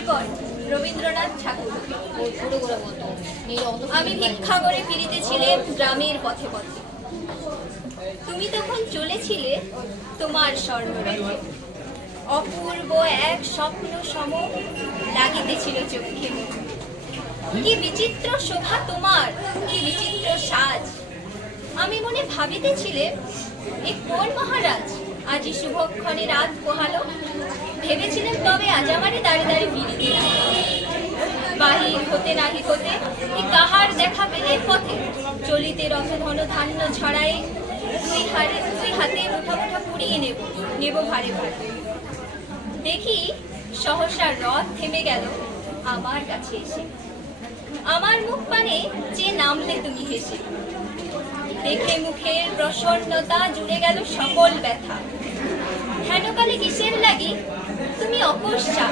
এরপর রবীন্দ্রনাথ ঠাকুর। আমি ভিক্ষা করে ফিরিতেছিলাম গ্রামের পথে পথে। তুমি তখন চলেছিলে তোমার স্বর্ণরথে। অপূর্ব এক স্বপ্ন সম লাগিতেছিল চোখে মুখে। কি বিচিত্র শোভা তোমার, কি বিচিত্র সাজ। আমি মনে ভাবিতেছিলে এ কোন মহারাজ আজি শুভক্ষণে রাত পোহালো। ভেবেছিলেন তবে আজ আমারে দাঁড়ে দাঁড়ে ফিরিতে বাহির হতে নাহি হতে কি কাহার দেখা পেলে পথে। চলিতে রথ ধন ধান্য ছড়াই দুই হাতে মুঠা মুঠা পুড়িয়ে নেব ভারে ভারে। দেখি সহসা রথ থেমে গেল আমার কাছে এসে। আমার মুখ পানে যে নামলে তুমি হেসে। দেখে মুখের প্রসন্নতা জুড়ে গেল সকল ব্যথা। হেনকালে কিসের লাগি তুমি অকস্মা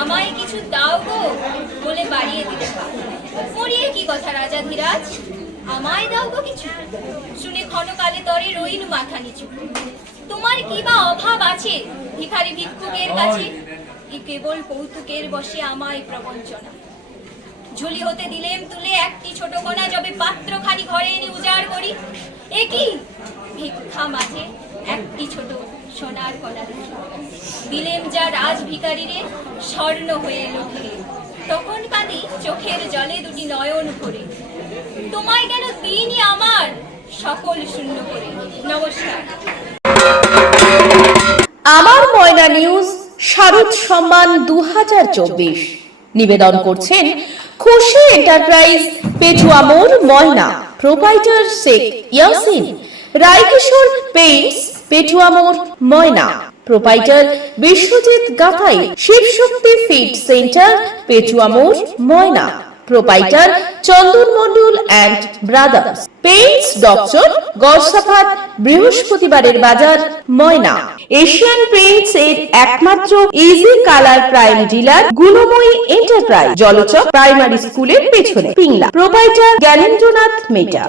আমায় কিছু দাও গো বলে বাড়িয়ে দিলে। মরিয়ে কি কথা রাজা ধীরাজ, আমায় দাও গো কিছু। শুনে ক্ষণকালে তরে রইনু মাথা নিচু। তোমার কি বা অভাব আছে ভিখারি ভিক্ষুকের কাছে। এ কেবল কৌতুকের বসে আমায় প্রবঞ্চনা। ঝুলি হতে দিলেম তুলে একটি ছোট কোনা, যবে পাত্রখানি ঘরে এনে উজাড় করি। এ কি ভিক্ষা মাঝে একটি ছোট সোনার কণা দিলেম যা রাজ ভিখারিরে স্বর্ণ হয়ে এলো ফিরে। তখন কাঁদি চোখের জলে দুটি নয়ন ভরে। তোমায় কেন দিইনি আমার সকল শূন্য করে। নমস্কার। আমার ময়না নিউজ শারদ সম্মান 2024 নিবেদন করছেন খুশি এন্টারপ্রাইজ, পেটুয়া মোড়, ময়না। প্রোপাইটার শেখ ইয়াসিন। রায়কিশোর পেইন্টস, পেটুয়া মোড়, Moyna. Proprietor Biswajit Gathai. Shivshakti feed centre, Petua মোড়, Moyna. Proprietor Chandan Mondal and brothers. Paints doctor, Garsafat, বৃহস্পতিবারের বাজার, ময়না। এশিয়ান পেইন্টস এর একমাত্র easy colour prime dealer Gunamoyee enterprise, Jalchak primary স্কুলের পেছনে, পিংলা। প্রোপাইটার জ্ঞানেন্দ্রনাথ মেটা।